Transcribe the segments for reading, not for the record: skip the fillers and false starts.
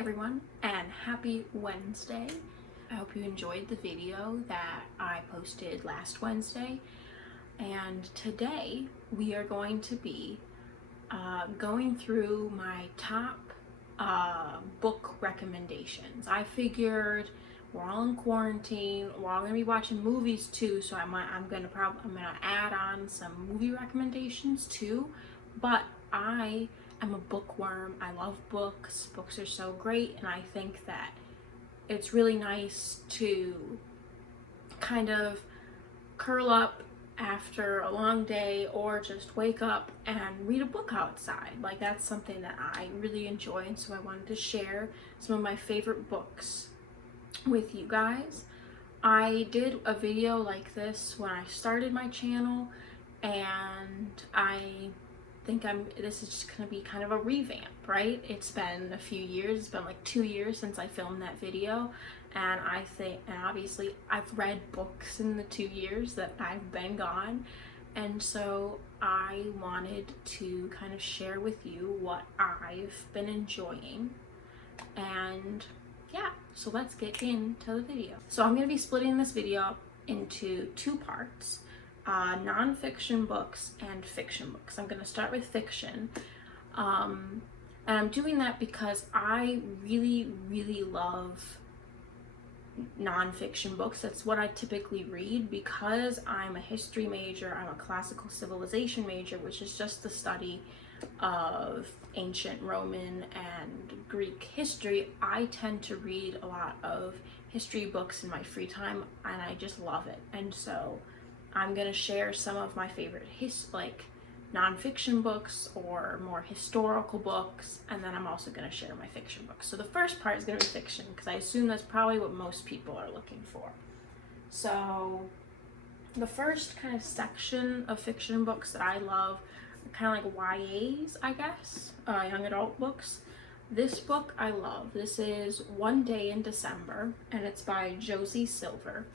everyone, and happy Wednesday. I hope you enjoyed the video that I posted last Wednesday. And today we are going to be going through my top book recommendations. I figured we're all in quarantine, we're all gonna be watching movies too, so I'm gonna add on some movie recommendations too. But I am a bookworm. I love books. Books are so great, and I think that it's really nice to kind of curl up after a long day or just wake up and read a book outside. Like, that's something that I really enjoy, and so I wanted to share some of my favorite books with you guys. I did a video like this when I started my channel, and I think this is just gonna be kind of a revamp, right? It's been a few years, it's been like 2 years since I filmed that video, and obviously I've read books in the 2 years that I've been gone, and so I wanted to kind of share with you what I've been enjoying. And yeah, so let's get into the video. So I'm gonna be splitting this video up into two parts. Non-fiction books and fiction books. I'm going to start with fiction, and I'm doing that because I really love non-fiction books. That's what I typically read because I'm a history major. I'm a classical civilization major, which is just the study of ancient Roman and Greek history. I tend to read a lot of history books in my free time, and I just love it. And so I'm gonna share some of my favorite nonfiction books or more historical books, and then I'm also gonna share my fiction books. So the first part is gonna be fiction because I assume that's probably what most people are looking for. So the first kind of section of fiction books that I love are kind of like YAs, I guess, young adult books. This book I love. This is One Day in December, and it's by Josie Silver.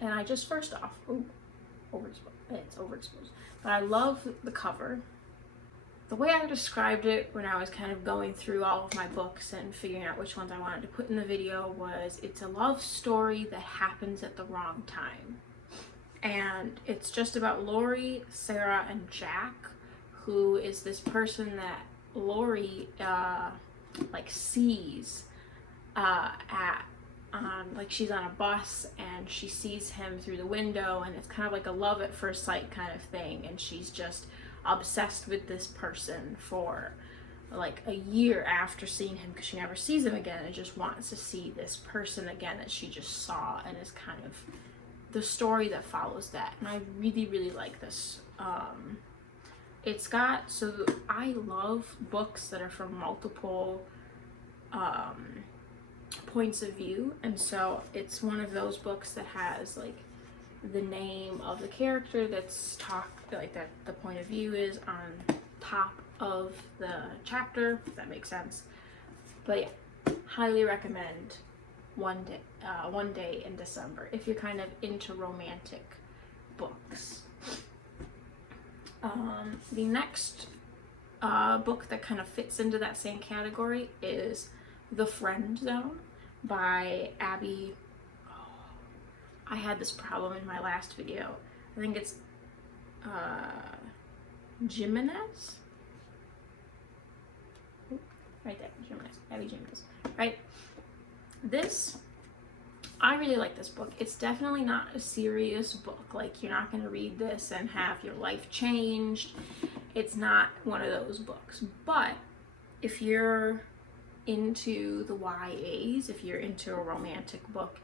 And I just it's overexposed, but I love the cover. The way I described it when I was kind of going through all of my books and figuring out which ones I wanted to put in the video was, it's a love story that happens at the wrong time. And it's just about Lori, Sarah, and Jack, who is this person that Lori sees she's on a bus and she sees him through the window, and it's kind of like a love at first sight kind of thing, and she's just obsessed with this person for like a year after seeing him because she never sees him again and just wants to see this person again that she just saw, and is kind of the story that follows that. And I really like this. I love books that are from multiple points of view, and so it's one of those books that has like the name of the character that's that the point of view is on top of the chapter, if that makes sense. But yeah, highly recommend One Day in December if you're kind of into romantic books. The next book that kind of fits into that same category is The Friend Zone by Abby. I had this problem in my last video. I think it's Jimenez. Right there, Jimenez. Abby Jimenez. Right? I really like this book. It's definitely not a serious book. Like, you're not going to read this and have your life changed. It's not one of those books. But if you're into the YAs, if you're into a romantic book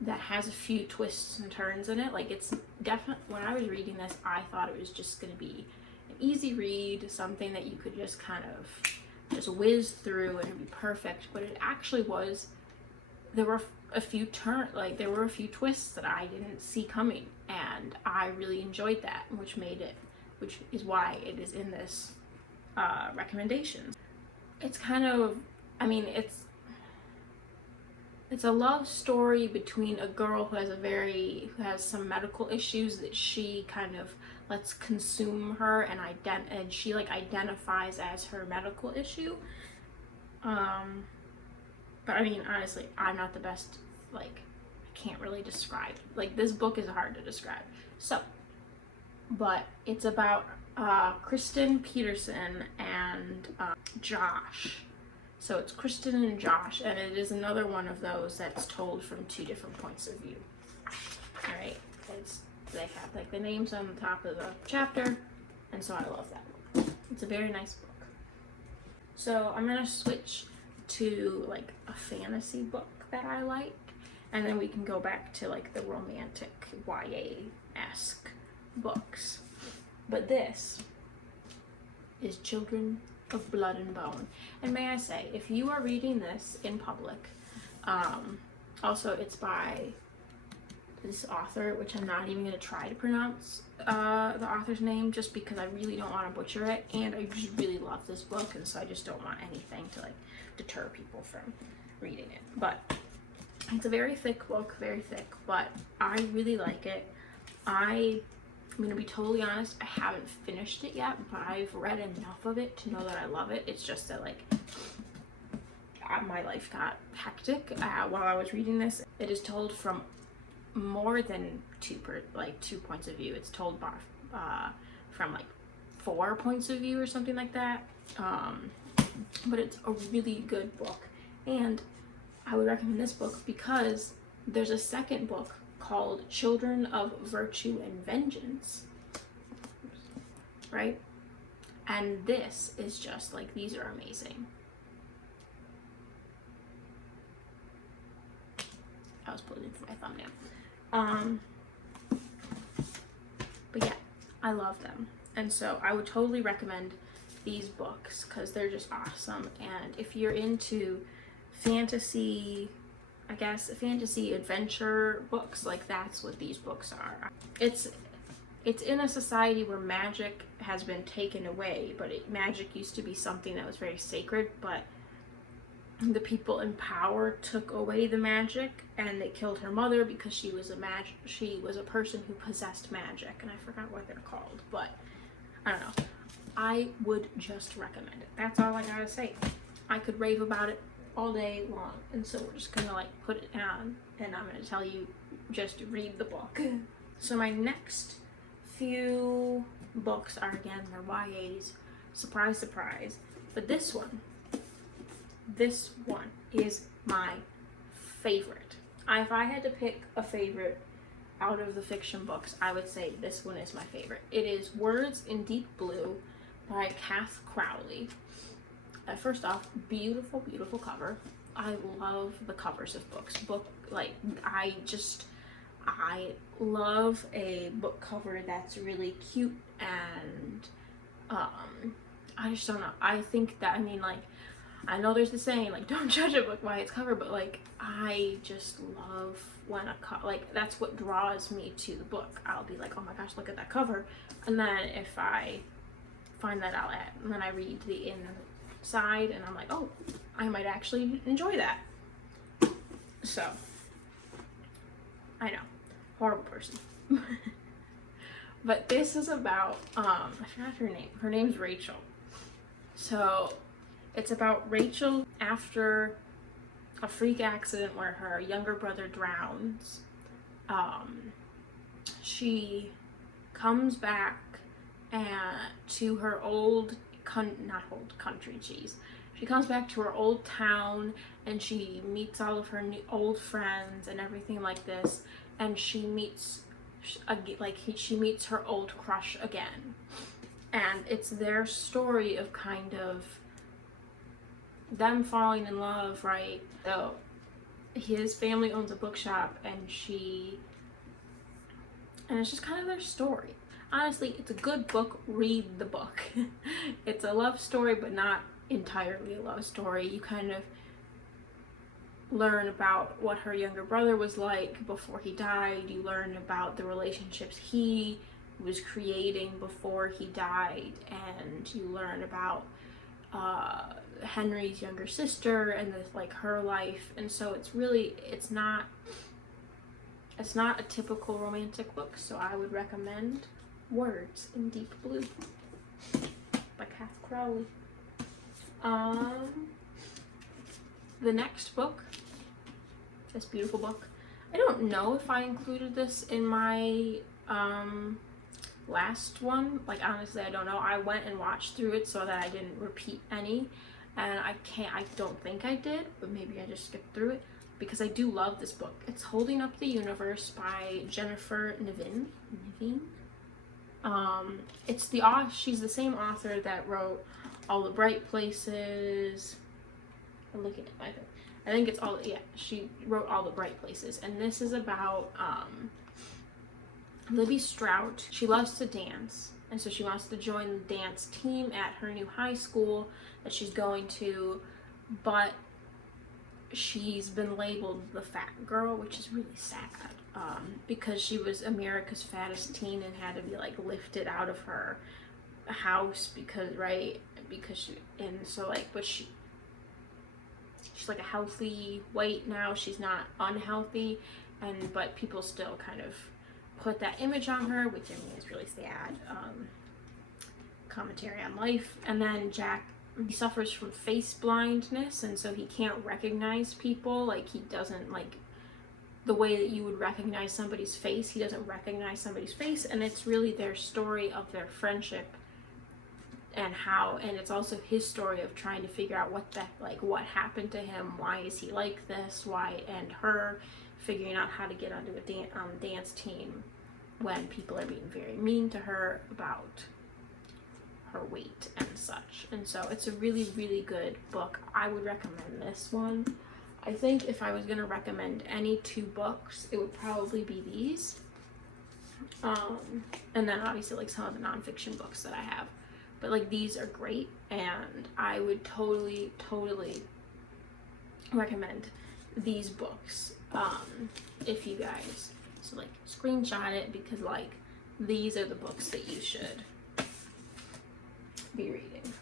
that has a few twists and turns in it, like, it's definitely, when I was reading this, I thought it was just going to be an easy read, something that you could just kind of just whiz through and it'd be perfect. But it actually was, there were a few twists that I didn't see coming, and I really enjoyed that, which is why it is in this recommendation. It's kind of, it's a love story between a girl who has some medical issues that she kind of lets consume her, and she like identifies as her medical issue. But I mean, honestly, I'm not the best, like, I can't really describe. Like, this book is hard to describe. So, but it's about Kristen, Peterson, and Josh. So it's Kristen and Josh, and it is another one of those that's told from 2 different points of view. Alright, they have like the names on the top of the chapter, and so I love that. It's a very nice book. So I'm gonna switch to like a fantasy book that I like, and then we can go back to like the romantic YA-esque books. But this is Children of Blood and Bone. And may I say, if you are reading this in public, also it's by this author, which I'm not even going to try to pronounce the author's name just because I really don't want to butcher it, and I just really love this book, and so I just don't want anything to like deter people from reading it. But it's a very thick book, very thick, but I really like it. I'm gonna be totally honest, I haven't finished it yet, but I've read enough of it to know that I love it. It's just that like my life got hectic while I was reading this. It is told from more than two points of view. It's told by from like 4 points of view or something like that. But it's a really good book, and I would recommend this book because there's a second book called Children of Virtue and Vengeance, right? And this is just like, these are amazing. I was posing for my thumbnail. But yeah, I love them, and so I would totally recommend these books because they're just awesome. And if you're into fantasy, I guess fantasy adventure books, like that's what these books are. It's in a society where magic has been taken away, but magic used to be something that was very sacred, but the people in power took away the magic, and they killed her mother because she was a person who possessed magic, and I forgot what they're called, but I don't know. I would just recommend it. That's all I gotta say. I could rave about it all day long, and so we're just gonna like put it down, and I'm gonna tell you just read the book. So my next few books are, again, they're YAs, surprise surprise, but this one is my favorite. If I had to pick a favorite out of the fiction books, I would say this one is my favorite. It is Words in Deep Blue by Cath Crowley. First off, beautiful, beautiful cover. I love the covers of books. I love a book cover that's really cute, and I just don't know. I think that, I mean, like, I know there's the saying, like, don't judge a book by its cover, but like, I just love when like, that's what draws me to the book. I'll be like, oh my gosh, look at that cover, and then if I find that out and then I read the inside, and I'm like, oh, I might actually enjoy that. So, I know, horrible person. But this is about, I forgot her name. Her name's Rachel. So, it's about Rachel after a freak accident where her younger brother drowns. She comes back to her old she comes back to her old town, and she meets all of her new old friends and everything like this, and she meets her old crush again, and it's their story of kind of them falling in love, right? So his family owns a bookshop, and it's just kind of their story. Honestly, it's a good book. Read the book. It's a love story, but not entirely a love story. You kind of learn about what her younger brother was like before he died. You learn about the relationships he was creating before he died, and you learn about Henry's younger sister and her life. And so it's not a typical romantic book, so I would recommend Words in Deep Blue by Cath Crowley. the next book, this beautiful book, I don't know if I included this in my last one. Like, honestly, I don't know. I went and watched through it so that I didn't repeat any, and I don't think I did, but maybe I just skipped through it because I do love this book. It's Holding Up the Universe by Jennifer Niven. She's the same author that wrote All the Bright Places. I'm looking at my thing. I think it's all, yeah, she wrote All the Bright Places, and this is about Libby Strout. She loves to dance, and so she wants to join the dance team at her new high school that she's going to, but she's been labeled the fat girl, which is really sad, because she was America's fattest teen and had to be like lifted out of her house because she, and so like, but she's like a healthy weight now. She's not unhealthy, but people still kind of put that image on her, which I mean is really sad. Commentary on life. And then Jack, he suffers from face blindness, and so he can't recognize people. Like, he doesn't, like, the way that you would recognize somebody's face, he doesn't recognize somebody's face, and it's really their story of their friendship and it's also his story of trying to figure out what happened to him, why is he like this, and her figuring out how to get onto a dance team when people are being very mean to her about her weight and such. And so it's a really, really good book. I would recommend this one. I think if I was going to recommend any 2 books, it would probably be these. And then obviously like some of the nonfiction books that I have. But like these are great, and I would totally recommend these books if you guys, so like screenshot it, because like these are the books that you should be reading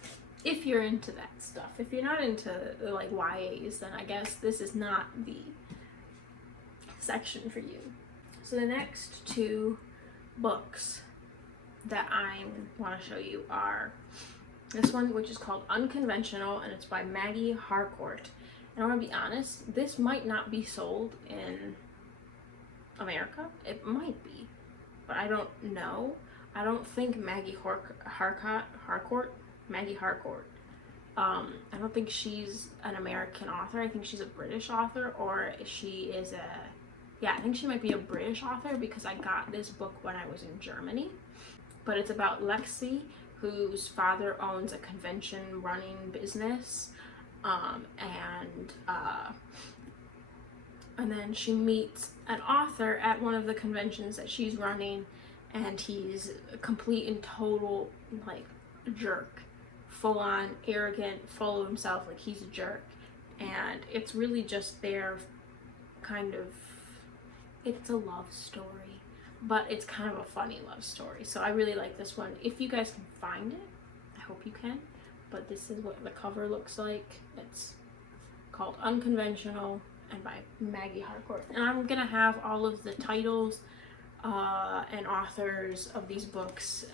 if you're into that stuff. If you're not into like YAs, then I guess this is not the section for you. So the next 2 books that I want to show you are this one, which is called Unconventional, and it's by Maggie Harcourt. And I want to be honest, this might not be sold in America. It might be, but I don't know. I don't think Maggie Harcourt. I don't think she's an American author. I think she's a British author, or she is I think she might be a British author, because I got this book when I was in Germany. But it's about Lexi, whose father owns a convention running business, and then she meets an author at one of the conventions that she's running, and he's a complete and total like jerk, full on arrogant, full of himself, like he's a jerk. And it's really just their kind of, it's a love story, but it's kind of a funny love story. So I really like this one. If you guys can find it, I hope you can, but this is what the cover looks like. It's called Unconventional and by Maggie Harcourt. And I'm gonna have all of the titles and authors of these books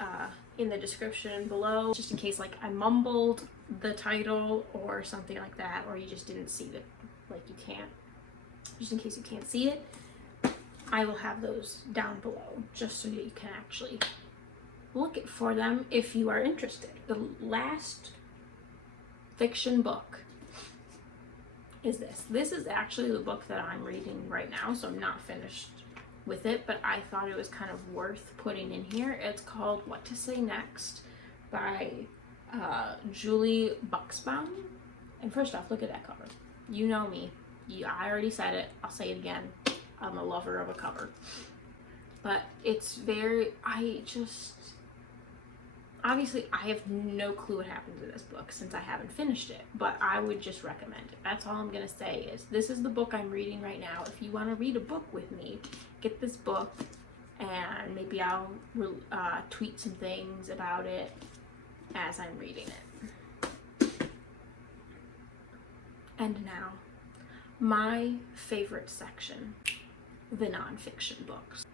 in the description below, just in case like I mumbled the title or something like that, or you just didn't see it, like you can't, just in case you can't see it. I will have those down below just so that you can actually look for them if you are interested. The last fiction book is this. This is actually the book that I'm reading right now, so I'm not finished with it, but I thought it was kind of worth putting in here. It's called What to Say Next by Julie Buxbaum. And first off, look at that cover. You know me. I already said it. I'll say it again. I'm a lover of a cover. But it's very, obviously I have no clue what happened to this book since I haven't finished it, but I would just recommend it. That's all I'm gonna say is this is the book I'm reading right now. If you want to read a book with me, get this book, and maybe I'll tweet some things about it as I'm reading it. And now, my favorite section, the nonfiction books.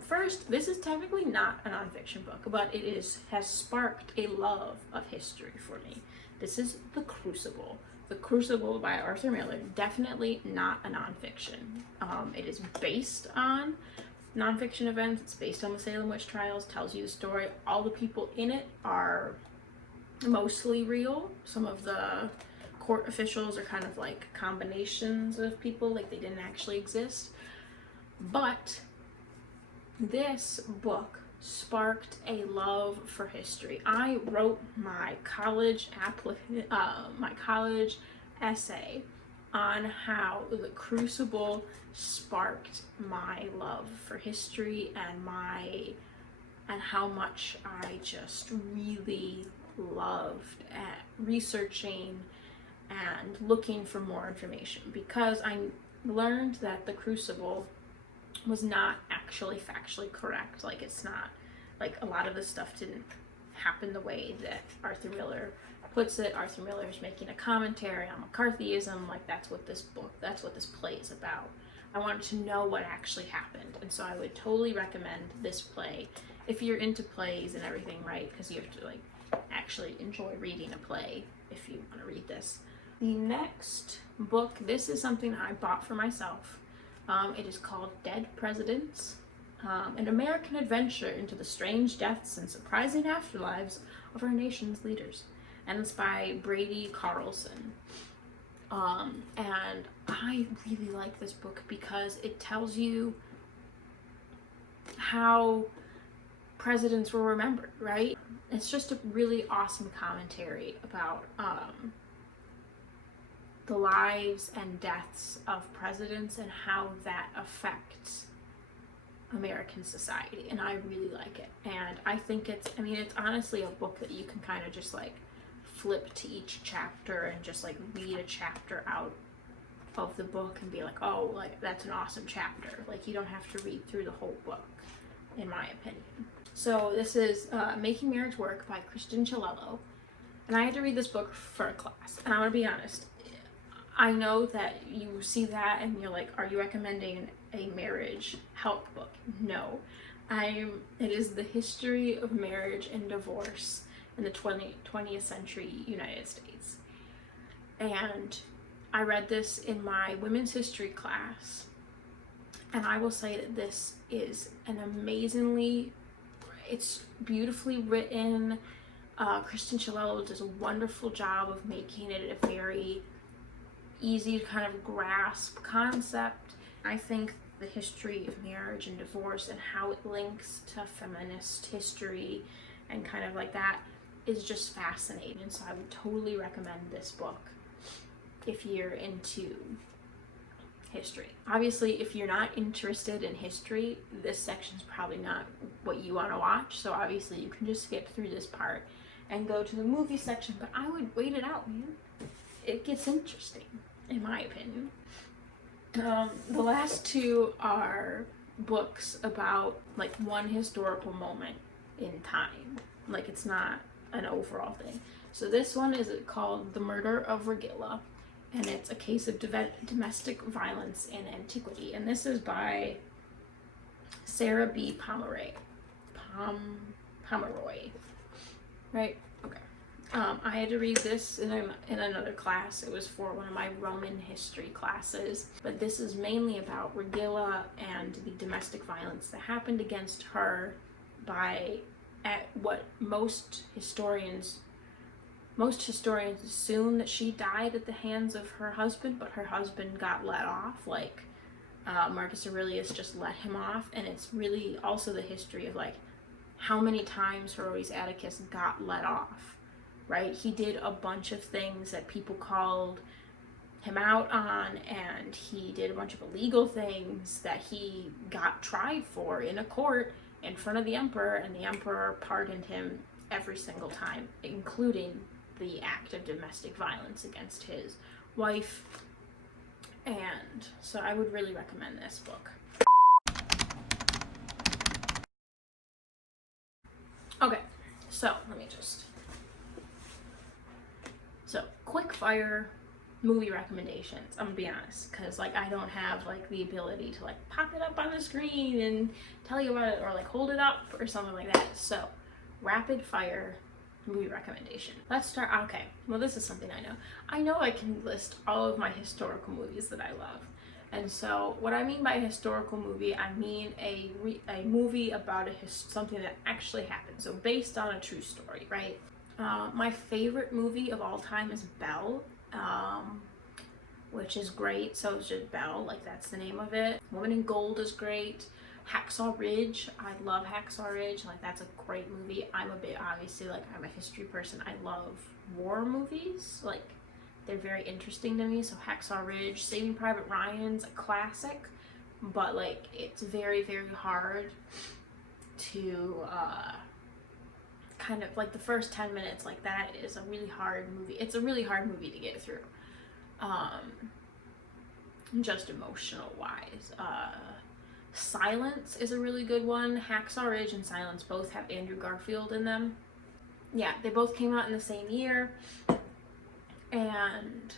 First, this is technically not a nonfiction book, but it has sparked a love of history for me. This is The Crucible. The Crucible by Arthur Miller, definitely not a nonfiction. It is based on nonfiction events. It's based on the Salem witch trials, tells you the story. All the people in it are mostly real. Some of the court officials are kind of like combinations of people, like they didn't actually exist. But this book sparked a love for history. I wrote my college essay on how the Crucible sparked my love for history and how much I just really loved researching and looking for more information, because I learned that the Crucible was not actually factually correct. Like, it's not, like, a lot of this stuff didn't happen the way that Arthur Miller puts it. Arthur Miller is making a commentary on McCarthyism. Like, that's what this play is about. I wanted to know what actually happened, and so I would totally recommend this play if you're into plays and everything, right? Because you have to, like, actually enjoy reading a play if you want to read this. The next book, this is something I bought for myself. It is called Dead Presidents, an American adventure into the strange deaths and surprising afterlives of our nation's leaders. And it's by Brady, Carlson. And I really like this book because it tells you how presidents were remembered, right? It's just a really awesome commentary about the lives and deaths of presidents and how that affects American society, and I really like it. And I think it's honestly a book that you can kind of just like flip to each chapter and just like read a chapter out of the book and be like, oh, like that's an awesome chapter. Like, you don't have to read through the whole book, in my opinion. So this is Making Marriage Work by Kristen Celello, and I had to read this book for a class, and I'm gonna be honest, I know that you see that and you're like, are you recommending a marriage help book? No. It is the history of marriage and divorce in the 20th century United States. And I read this in my women's history class, and I will say that this is it's beautifully written. Kristen Celello does a wonderful job of making it a very easy to kind of grasp concept. I think the history of marriage and divorce and how it links to feminist history and kind of like that is just fascinating. And so I would totally recommend this book if you're into history. Obviously, if you're not interested in history, this section is probably not what you want to watch. So obviously you can just skip through this part and go to the movie section, but I would wait it out, man. It gets interesting, in my opinion. The last two are books about like one historical moment in time. Like, it's not an overall thing. So this one is called The Murder of Regilla, and it's a case of domestic violence in antiquity. And this is by Sarah B. Pomeroy. Pomeroy. Right? Okay. I had to read this in another class. It was for one of my Roman history classes. But this is mainly about Regilla and the domestic violence that happened against her at what most historians assume that she died at the hands of her husband, but her husband got let off. Like, Marcus Aurelius just let him off. And it's really also the history of like how many times Herodes Atticus got let off. Right? He did a bunch of things that people called him out on, and he did a bunch of illegal things that he got tried for in a court in front of the emperor, and the emperor pardoned him every single time, including the act of domestic violence against his wife. And so I would really recommend this book. Okay, so let me just... So, quick fire movie recommendations. I'm gonna be honest, because like I don't have like the ability to like pop it up on the screen and tell you about it, or like hold it up or something like that. So rapid fire movie recommendation. Let's start. Okay, well, this is something I know I can list all of my historical movies that I love. And so what I mean by a historical movie, I mean a movie about something that actually happened, so based on a true story, right? My favorite movie of all time is Belle, which is great. So it's just Belle, like that's the name of it. Woman in Gold is great. Hacksaw Ridge, I love Hacksaw Ridge, like that's a great movie. I'm a bit, obviously, like I'm a history person. I love war movies, like they're very interesting to me. So Hacksaw Ridge, Saving Private Ryan's a classic, but like it's very, very hard to kind of like the first 10 minutes, like that is a really hard movie. It's a really hard movie to get through, just emotional wise. Silence is a really good one. Hacksaw Ridge and Silence both have Andrew Garfield in them. Yeah, they both came out in the same year, and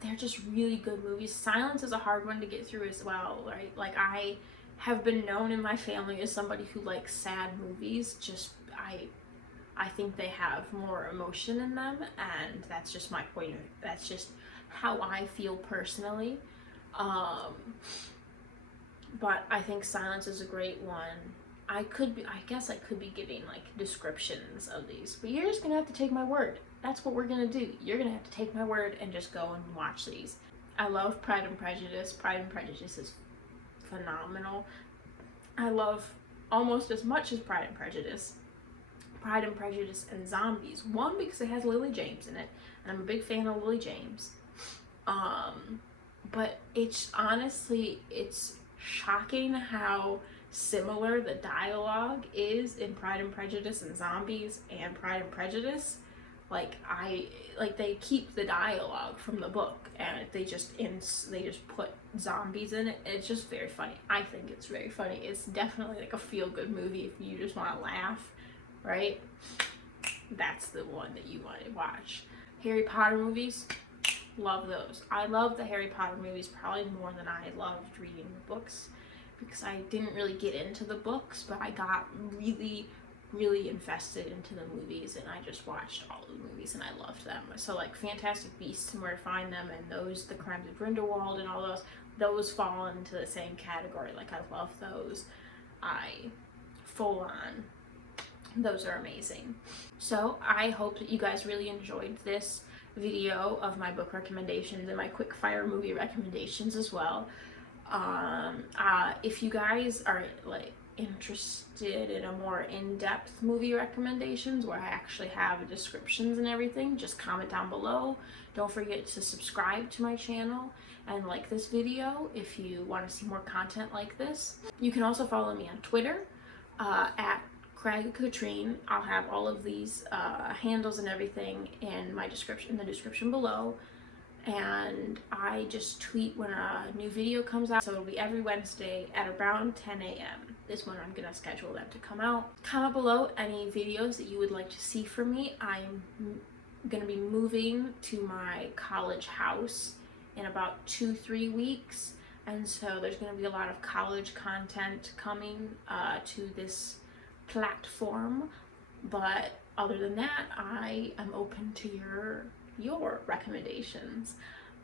they're just really good movies. Silence is a hard one to get through as well, right? Like I have been known in my family as somebody who likes sad movies. Just I think they have more emotion in them, and that's just my point of, that's just how I feel personally. But I think Silence is a great one. I guess I could be giving like descriptions of these, but you're just gonna have to take my word. That's what we're gonna do. You're gonna have to take my word and just go and watch these. I love Pride and Prejudice. Pride and Prejudice is phenomenal. I love almost as much as Pride and Prejudice and Zombies. One, because it has Lily James in it, and I'm a big fan of Lily James. But it's honestly, it's shocking how similar the dialogue is in Pride and Prejudice and Zombies and Pride and Prejudice. Like they keep the dialogue from the book, and they just put zombies in it. It's just very funny. I think it's very funny. It's definitely like a feel-good movie if you just want to laugh, right? That's the one that you want to watch. Harry Potter movies, love those. I love the Harry Potter movies probably more than I loved reading the books, because I didn't really get into the books, but I got really, really invested into the movies, and I just watched all of the movies and I loved them. So like Fantastic Beasts and Where to Find Them, and those, The Crimes of Grindelwald and all those fall into the same category. Like I love those. Full on. Those are amazing. So I hope that you guys really enjoyed this video of my book recommendations and my quick fire movie recommendations as well. If you guys are like interested in a more in-depth movie recommendations where I actually have descriptions and everything, just comment down below. Don't forget to subscribe to my channel and like this video if you want to see more content like this. You can also follow me on Twitter at Craig Katrine. I'll have all of these handles and everything in the description below. And I just tweet when a new video comes out, so it'll be every Wednesday at around 10 a.m. is when I'm gonna schedule them to come out. Comment below any videos that you would like to see from me. I'm gonna be moving to my college house in about 2-3 weeks, and so there's gonna be a lot of college content coming to this platform. But other than that, I am open to your recommendations.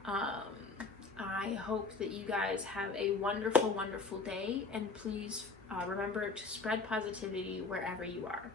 I hope that you guys have a wonderful, wonderful day, and please remember to spread positivity wherever you are.